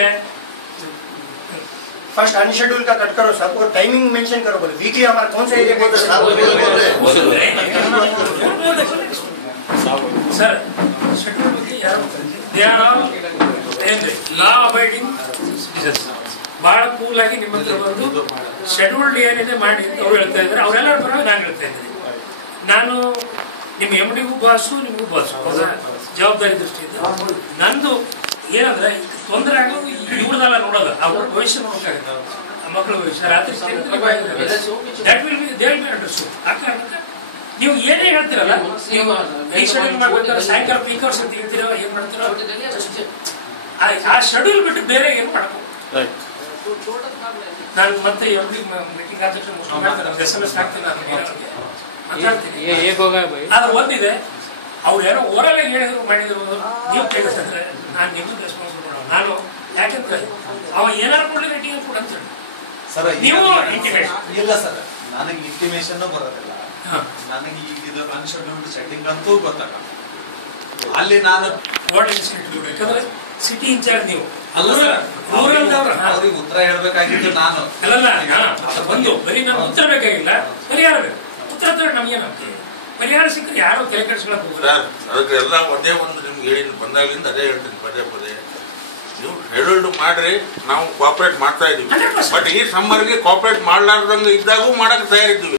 है first unscheduled का cut करो साहब और टाइमिंग मेंशन करो बोले वीकली हमारा कौन सा एरिया बोल सर शेड्यूल ಬಗ್ಗೆ ಯಾರು they are all law abiding citizens ಬಹಳ ಕೂಲ್ ಆಗಿ ನಿಮ್ಮ ಹತ್ರ ಬಂದು ಶೆಡ್ಯೂಲ್ಡ್ ಏನಿದೆ ಮಾಡಿ ಅವರು ಹೇಳ್ತಾ ಇದ್ದಾರೆ ಅವರೆಲ್ಲರ ಪರವಾಗಿ ನಾನು ಹೇಳ್ತಾ ಇದ್ದೀನಿ ನಾನು ನಿಮ್ಮ ಎಂಡಿಗೂ ಬಾಸು ನಿಮಗೂ ಬಾಸು ಜವಾಬ್ದಾರಿ ದೃಷ್ಟಿಯಿಂದ ನಂದು ಏನಂದ್ರೆ ತೊಂದರೆ ಆಗೋದು ಇವ್ರದೆಲ್ಲ ನೋಡೋದು ಅವ್ರ ಭವಿಷ್ಯ ನೋಡೋಕ್ಕಾಗುತ್ತೆ ಮಕ್ಕಳ ಭವಿಷ್ಯ ರಾತ್ರಿ that will be they will be understood ಆ ಕಾರಣಕ್ಕೆ ನೀವು ಏನೇ ಹೇಳ್ತೀರಲ್ಲ ನೀವು ಈ ಶೆಡ್ಯೂಲ್ ಮಾಡ್ಬೇಕಾದ್ರೆ ಸಾಯಂಕಾಲ ಪೀಕ್ ಅವರ್ಸ್ ಅಂತ ಹೇಳ್ತೀರೋ ಏನ್ ಮಾಡ್ತೀರೋ ಆ ಶೆಡ್ಯೂಲ್ ಬಿಟ್ಟು ಬೇರೆ ಏನು ಮಾಡ್ಕೋ ನಾನು ಮತ್ತೆ ಮೀಟಿಂಗ್ ಆದ SMS ಹಾಕ್ತೀನಿ ಆದ್ರೆ ಒಂದಿದೆ ಅವ್ರು ಏನೋ ಓರಲ್ ಹೇಳಿದ್ರು ಮಾಡಿದ್ರು ನೀವು ಕೇಳಿದ್ರೆ ನಾನು ನಿಮ್ಗೆ ರೆಸ್ಪಾನ್ಸಿಬಲ್ ಮಾಡೋ ನಾನು ಯಾಕಂದ್ರೆ ಅವ ಏನಾರು ಕೊಡ್ಲಿ ರೇಟಿಂಗ್ ಕೊಡ ಅಂತ ಹೇಳಿ ನೀವು ಇಂಟಿಮೇಷನ್ ಇಲ್ಲ ಸರ್ ನನಗೆ ಇಂಟಿಮೇಷನ್ ಬರೋದಿಲ್ಲ ನನಗೆ ಈಗ ಇದು ಅನ್ಶೆಡ್ಯೂಲ್ಡ್ ಸೆಟ್ಟಿಂಗ್ ಅಂತೂ ಗೊತ್ತಾಗ ಅಲ್ಲಿ ನಾನು ಯಾಕಂದ್ರೆ ಸಿಟಿ ಇನ್ಚಾರ್ಜ್ ನೀವು ಅವ್ರಿಗೆ ಉತ್ತರ ಹೇಳ್ಬೇಕಾಗಿದ್ದು ನಾನು ಅಲ್ಲಲ್ಲ ಒಂದು ಬರೀ ನಾನು ಉತ್ತರ ಬೇಕಾಗಿಲ್ಲ ಪರಿಹಾರ ಬೇಕು ಉತ್ತರ ನಮ್ಗೇನಾಗ್ತದೆ ಪರಿಹಾರ ಸಿಕ್ಕರೆ ಯಾರು ತಲೆ ಕೆಡಿಸ್ಕೊಳಕ್ ಹೋಗಲ್ಲ ಅದಕ್ಕೆ ಎಲ್ಲ ಒಂದೇ ಒಂದು ನಿಮ್ಗೆ ಹೇಳಿ ಬಂದಾಗಲಿಂದ ಅದೇ ಹೇಳ್ತೀನಿ ಪದೇ ಪದೇ ನೀವು ಶೆಡ್ಯೂಲ್ಡ್ ಮಾಡ್ರಿ ನಾವು ಕೋಆಪರೇಟ್ ಮಾಡ್ತಾ ಇದೀವಿ ಬಟ್ ಈ ಸಮ್ಮರ್ಗೆ ಕೋಆಪರೇಟ್ ಮಾಡ್ಲಾರ್ದಂಗೆ ಇದ್ದಾಗೂ ಮಾಡಕ್ ತಯಾರಿದ್ದೀವಿ